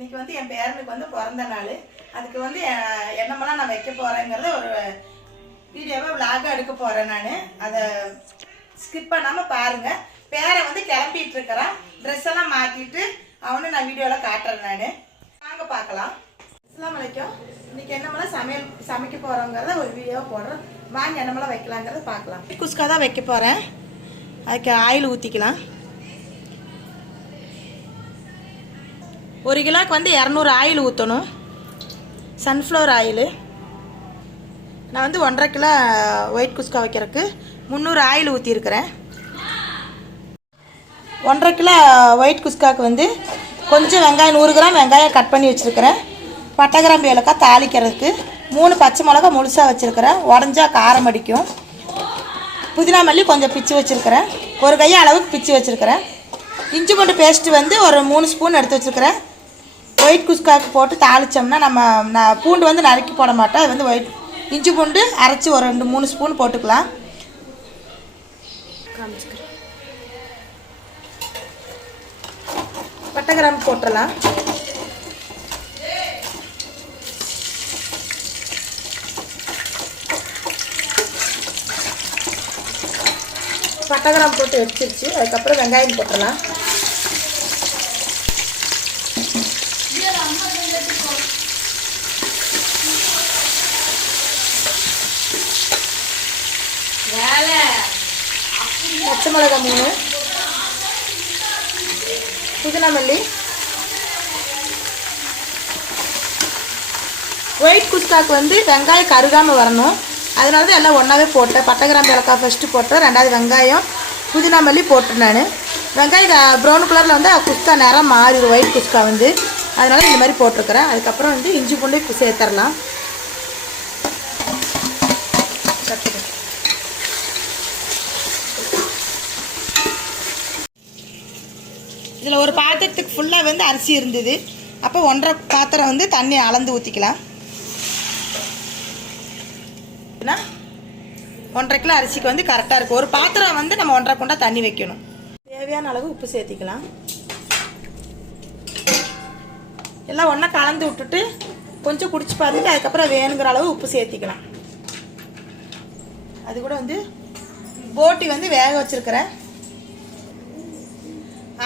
இன்னைக்கு வந்து என் பேரனுக்கு வந்து பிறந்த நாள். அதுக்கு வந்து என்னமெல்லாம் நான் வைக்க போகிறேங்கிறத ஒரு வீடியோவை விளாகாக எடுக்க போகிறேன். நான் அதை ஸ்கிப் பண்ணாமல் பாருங்கள். பேரை வந்து கிளம்பிட்டு இருக்கிறான். ட்ரெஸ் எல்லாம் மாற்றிட்டு அவனு நான் வீடியோவில் காட்டுறேன். நான் வாங்க பார்க்கலாம். அஸ்ஸலாமு அலைக்கும். இன்னைக்கு என்னமெல்லாம் சமைக்க போகிறோங்கிறத ஒரு வீடியோ போடுறோம். வாங்க என்னமெல்லாம் வைக்கலாங்கிறத பார்க்கலாம். குஸ்கா தான் வைக்க போகிறேன். அதுக்கு ஆயில் ஊற்றிக்கலாம். 1 கிலோக்கு வந்து 200 ஆயில் ஊற்றணும். Sunflower oil. நான் வந்து 1.5 கிலோ ஒயிட் குஸ்கா வைக்கிறதுக்கு 300 ஆயில் ஊற்றிருக்கிறேன். 1.5 கிலோ ஒயிட் குஸ்காவுக்கு வந்து கொஞ்சம் வெங்காயம் 100 கிராம் வெங்காயம் கட் பண்ணி வச்சுருக்கிறேன். பட்டை கிராம்பு ஏலக்காய் தாளிக்கிறதுக்கு 3 பச்சை மிளகா முழுசாக வச்சுருக்கிறேன். உடஞ்சா காரம் அடிக்கும். புதினா மல்லி கொஞ்சம் பிச்சு வச்சுருக்கிறேன். ஒரு கை அளவுக்கு பிச்சு வச்சுருக்கிறேன். இஞ்சி பூண்டு பேஸ்ட்டு வந்து ஒரு 3 ஸ்பூன் எடுத்து வச்சுருக்கிறேன். ஒயிட் குஸ்காவுக்கு போட்டு தாளித்தோம்னா நான் பூண்டு வந்து நறுக்கி போட மாட்டேன். அது வந்து இஞ்சி பூண்டு அரைச்சி ஒரு 2-3 ஸ்பூன் போட்டுக்கலாம். பட்டை கிராம்பு போட்டுடலாம். பட்டை கிராம்பு போட்டு எடுத்துருச்சு. அதுக்கப்புறம் வெங்காயம் போட்டுடலாம். பச்சை மிளகா 3, புதினா மல்லி. ஒயிட் குஸ்காவுக்கு வந்து வெங்காயம் கருகாமல் வரணும். அதனால தான் எல்லாம் ஒன்றாவே போட்டேன். பட்டை கிராம்பு ஏலக்காய் ஃபஸ்ட்டு போட்டேன். 2வது வெங்காயம் புதினா மல்லி போட்டேன். நான் வெங்காயம் ப்ரௌன் கலரில் வந்து குஸ்கா நேரம் மாறிடும். ஒயிட் குஸ்கா வந்து அதனால் இந்த மாதிரி போட்டிருக்கிறேன். அதுக்கப்புறம் வந்து இஞ்சி பூண்டு சேர்த்துடலாம். இதில் ஒரு பாத்திரத்துக்கு ஃபுல்லாக வந்து அரிசி இருந்தது. அப்போ 1.5 பாத்திரம் வந்து தண்ணி அளந்து ஊற்றிக்கலாம். 1.5 கிலோ அரிசிக்கு வந்து கரெக்டாக இருக்கும். ஒரு பாத்திரம் வந்து நம்ம 1.5 குண்டா தண்ணி வைக்கணும். தேவையான அளவு உப்பு சேர்த்திக்கலாம். எல்லாம் ஒன்றா கலந்து விட்டுட்டு கொஞ்சம் குடிச்சு பார்த்துட்டு அதுக்கப்புறம் வேணுங்கிற அளவு உப்பு சேர்த்திக்கலாம். அது கூட வந்து போட்டி வந்து வேக வச்சுருக்கிறேன்.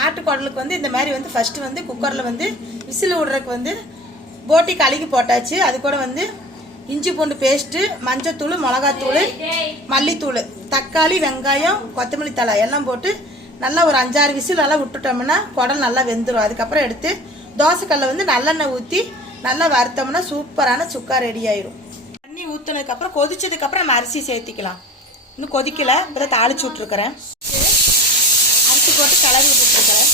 ஆட்டுக்குடலுக்கு வந்து இந்த மாதிரி வந்து ஃபஸ்ட்டு வந்து குக்கரில் வந்து விசில் விடுறதுக்கு வந்து போட்டி கழுகி போட்டாச்சு. அது கூட வந்து இஞ்சி பூண்டு பேஸ்ட்டு, மஞ்சத்தூள், மிளகாத்தூள், மல்லித்தூள், தக்காளி, வெங்காயம், கொத்தமல்லி தழை எல்லாம் போட்டு நல்லா ஒரு 5-6 விசில் நல்லா விட்டுட்டோம்னா குடல் நல்லா வெந்துடும். அதுக்கப்புறம் எடுத்து தோசைக்கல்லை வந்து நல்லெண்ணெய் ஊற்றி நல்லா வறுத்தோம்னா சூப்பரான சுக்கா ரெடி ஆயிடும். தண்ணி ஊற்றினதுக்கப்புறம் கொதிச்சதுக்கப்புறம் நம்ம அரிசி சேர்த்திக்கலாம். இன்னும் கொதிக்கலை, இப்போ தான் தாளிச்சு விட்ருக்குறேன். அரிசி போட்டு கிளறி விட்டுருக்கிறேன்.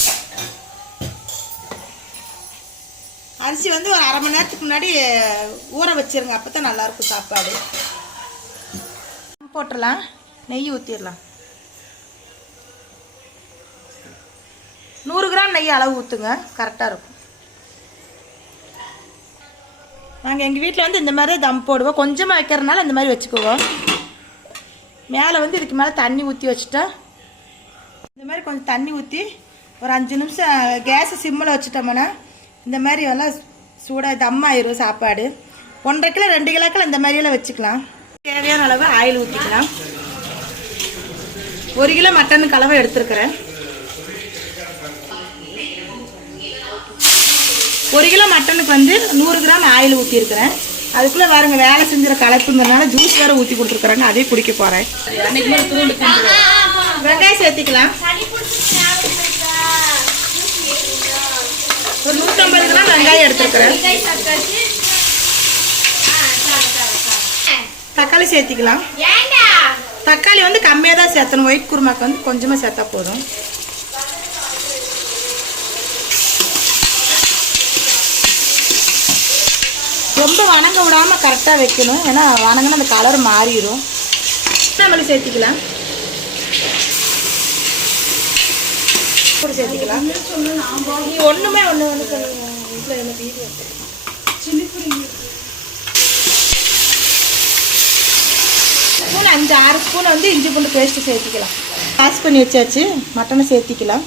அரிசி வந்து ஒரு 1/2 மணி நேரத்துக்கு முன்னாடி ஊற வச்சிருங்க. அப்போ தான் நல்லாயிருக்கும் சாப்பாடு. போட்டுடலாம். நெய் ஊற்றிடலாம். 100 கிராம் நெய் அளவு ஊற்றுங்க. கரெக்டாக இருக்கும். நாங்கள் எங்கள் வீட்டில் வந்து இந்த மாதிரி தம் போடுவோம். கொஞ்சமாக வைக்கிறதுனால இந்த மாதிரி வச்சுக்குவோம். மேலே வந்து இதுக்கு மேலே தண்ணி ஊற்றி வச்சுட்டா இந்த மாதிரி கொஞ்சம் தண்ணி ஊற்றி ஒரு 5 நிமிஷம் கேஸை சிம்மில் வச்சுட்டோம்னா இந்த மாதிரி எல்லாம் சூடாக தம் ஆயிரும் சாப்பாடு. 1.5 கிலோ 2 கிலோக்கில் இந்த மாதிரியெல்லாம் வச்சுக்கலாம். தேவையான அளவு ஆயில் ஊற்றிக்கலாம். 1 கிலோ மட்டனுக்கு அளவு எடுத்துருக்கிறேன். 1 கிலோ மட்டனுக்கு வந்து 100 கிராம் ஆயில் ஊற்றிருக்கிறேன். அதுக்குள்ளே பாருங்க வேலை செஞ்சுற கலப்புங்கிறதுனால ஜூஸ் வேறு ஊற்றி கொடுத்துருக்குறாங்க. அதே குடிக்க போகிறேன். வெங்காயம் சேர்த்திக்கலாம். ஒரு 150 கிராம் வெங்காயம் எடுத்துருக்கிறேன். தக்காளி சேர்த்திக்கலாம். தக்காளி வந்து கம்மியாக தான் சேர்த்தணும். ஒயிட் குருமாக்கு வந்து கொஞ்சமாக சேர்த்தா போதும். ரொம்ப வணங்க விடாமல் கரெக்டாக வைக்கணும். ஏன்னா வணங்கினா அந்த கலர் மாறிடும். நம்மளே சேர்த்திக்கலாம். சேர்த்திக்கலாம். நீ ஒன்றுமே ஒன்று சொல்லுங்க. வீட்டில் என்ன வீடியோ ஸ்பூன் 5-6 ஸ்பூன் வந்து இஞ்சி பூண்டு பேஸ்ட்டு சேர்த்திக்கலாம். வாஷ் பண்ணி வச்சாச்சு. மட்டனை சேர்த்திக்கலாம்.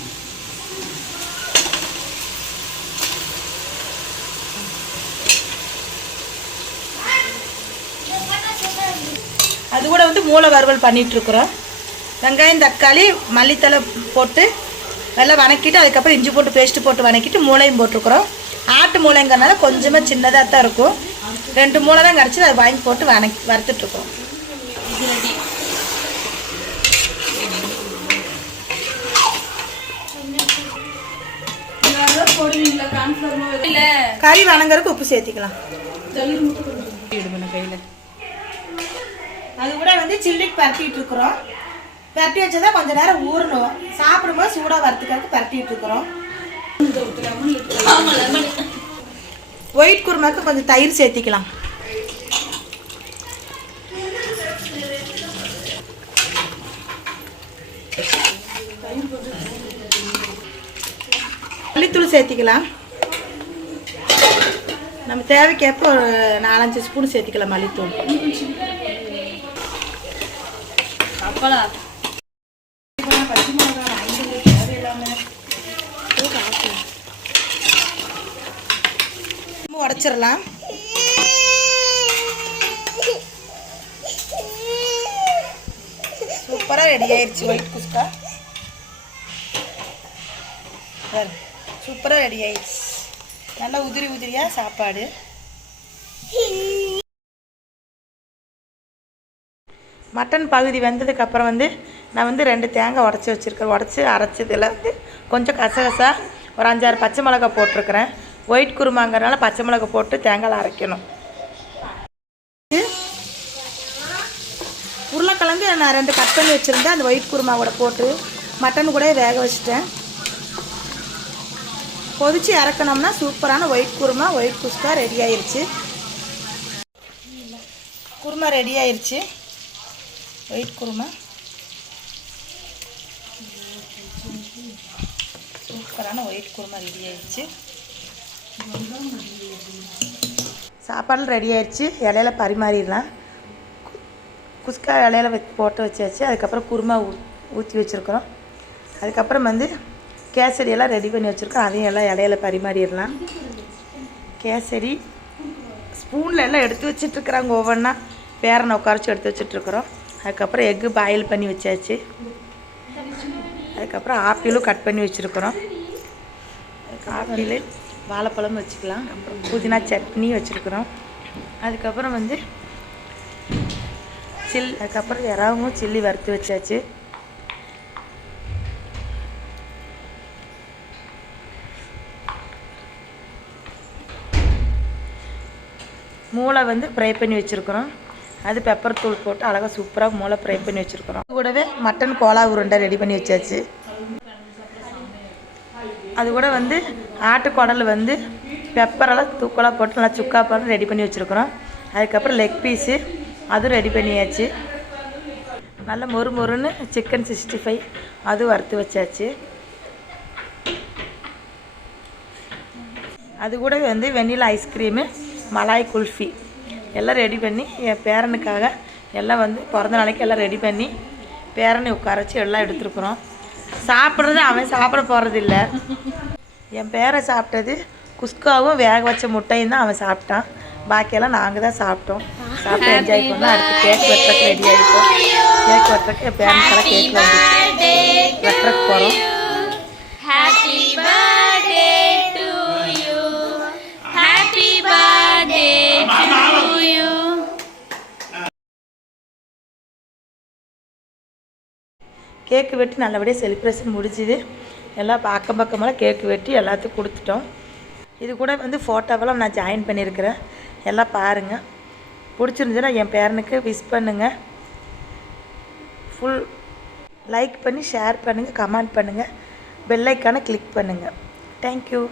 அது கூட வந்து மூளை வறுவல் பண்ணிகிட்ருக்குறோம். வெங்காயம் தக்காளி மல்லித்தலை போட்டு நல்லா வணக்கிட்டு அதுக்கப்புறம் இஞ்சி போட்டு பேஸ்ட்டு போட்டு வணக்கிட்டு மூளையும் போட்டிருக்குறோம். ஆட்டு மூளைங்கிறனால கொஞ்சமாக சின்னதாக தான் இருக்கும். 2 மூளை தான் கிடச்சி அதை வாங்கி போட்டு வறுத்துட்ருக்கோம். கறி வணங்குறதுக்கு உப்பு சேர்த்திக்கலாம். அது கூட வந்து சில்லிக்கு பரட்டிட்டு இருக்கிறோம். பரட்டி வச்சதான் கொஞ்ச நேரம் ஊறணும். சாப்பிடும்போது சூடாக வறுத்துக்கிறதுக்கு பரட்டிட்டு இருக்கிறோம். ஒயிட் குருமாக்கு கொஞ்சம் தயிர் சேர்த்திக்கலாம். மல்லித்தூள் சேர்த்திக்கலாம். நம்ம தேவைக்கேற்ப ஒரு 4-5 ஸ்பூன் சேர்த்திக்கலாம் மல்லித்தூள். உடைச்சிடலாம். சூப்பராக ரெடி ஆயிடுச்சு ஒயிட் குஸ்கா. சூப்பராக ரெடி ஆயிடுச்சு. நல்லா உதிரி உதிரியாக சாப்பாடு. மட்டன் பகுதி வந்ததுக்கப்புறம் வந்து நான் வந்து 2 தேங்காய் உடச்சி வச்சுருக்கேன். உடச்சி அரைச்சதில் வந்து கொஞ்சம் கசகசா ஒரு 5-6 பச்சை மிளகா போட்டிருக்கிறேன். ஒயிட் குருமாங்கிறனால பச்சை மிளகா போட்டு தேங்காய் அரைக்கணும். உருளைக்கிழங்கு நான் 2 கட் பண்ணி வச்சுருந்தேன். அந்த ஒயிட் குருமா கூட போட்டு மட்டன் கூட வேக வச்சுட்டேன். கொதிச்சு இறக்கணும்னா சூப்பரான ஒயிட் குருமா ஒயிட் குஸ்கா ரெடி ஆயிடுச்சு. குருமா ரெடி ஆயிடுச்சு. ஒயிட் குருமா சூப்பரான ஒயிட் குருமா ரெடி ஆயிடுச்சு. சாப்பாடு ரெடி ஆயிடுச்சு. இலையில பரிமாறிடலாம். குஸ்கா இலையில போட்டு வச்சாச்சு. அதுக்கப்புறம் குருமா ஊற்றி வச்சுருக்குறோம். அதுக்கப்புறம் வந்து கேசரி எல்லாம் ரெடி பண்ணி வச்சுருக்கோம். அதையும் எல்லாம் இலையில பரிமாறிடலாம். கேசரி ஸ்பூனில் எல்லாம் எடுத்து வச்சிட்ருக்குறாங்க. ஒவ்வொன்றா பேரனை உட்காரச்சி எடுத்து வச்சிட்ருக்குறோம். அதுக்கப்புறம் எக்கு பாயில் பண்ணி வச்சாச்சு. அதுக்கப்புறம் ஆப்பிளும் கட் பண்ணி வச்சுருக்குறோம். ஆப்பிள் வாழைப்பழம் வச்சுக்கலாம். அப்புறம் புதினா சட்னி வச்சுருக்குறோம். அதுக்கப்புறம் வந்து அதுக்கப்புறம் இறாவும் சில்லி வறுத்து வச்சாச்சு. மூளை வந்து ஃப்ரை பண்ணி வச்சுருக்குறோம். அது பெப்பர் தூள் போட்டு அழகாக சூப்பராக மூளை ஃப்ரை பண்ணி வச்சுருக்குறோம். கூடவே மட்டன் கோலா உருண்டை ரெடி பண்ணி வச்சாச்சு. அது கூட வந்து ஆட்டுக்குடல் வந்து பெப்பரெல்லாம் தூக்கலாக போட்டு நல்லா சுக்கா போட்டு ரெடி பண்ணி வச்சுருக்குறோம். அதுக்கப்புறம் லெக் பீஸு அதுவும் ரெடி பண்ணியாச்சு. நல்லா மொறு மொறுன்னு சிக்கன் 65 அதுவும் வறுத்து வச்சாச்சு. அது கூட வந்து வெண்ணிலா ஐஸ்கிரீமு மலாய் குல்ஃபி எல்லாம் ரெடி பண்ணி என் பேரனுக்காக எல்லாம் வந்து பிறந்த நாளைக்கு எல்லாம் ரெடி பண்ணி பேரனை உட்கார வச்சு எல்லாம் எடுத்துருக்குறோம். சாப்பிட்றது அவன் சாப்பிட போகிறதில்ல. என் பேரை சாப்பிட்டது குஸ்காவும் வேக வச்ச முட்டையும் தான் அவன் சாப்பிட்டான். பாக்கியெல்லாம் நாங்கள் தான் சாப்பிட்டோம். சாப்பிட்டு என்ஜாய் பண்ணோம். அடுத்து கேக் வெட்டுறதுக்கு ரெடி ஆகிட்டோம். கேக் வெட்டுறதுக்கு என் பேரனுக்கெல்லாம் கேக் வந்து வெட்டுறதுக்கு போகிறோம். கேக்கு வெட்டி நல்லபடியாக செலிப்ரேஷன் முடிஞ்சுது. எல்லாம் அக்கம் பக்கமெல்லாம் கேக்கு வெட்டி எல்லாத்துக்கும் கொடுத்துட்டோம். இது கூட வந்து ஃபோட்டோவெல்லாம் நான் ஜாயின் பண்ணியிருக்கிறேன். எல்லாம் பாருங்கள். பிடிச்சிருந்துச்சுன்னா என் பேரனுக்கு விஷ் பண்ணுங்கள். ஃபுல் லைக் பண்ணி ஷேர் பண்ணுங்கள், கமெண்ட் பண்ணுங்கள், பெல் ஐக்கானை கிளிக் பண்ணுங்கள். தேங்க்யூ.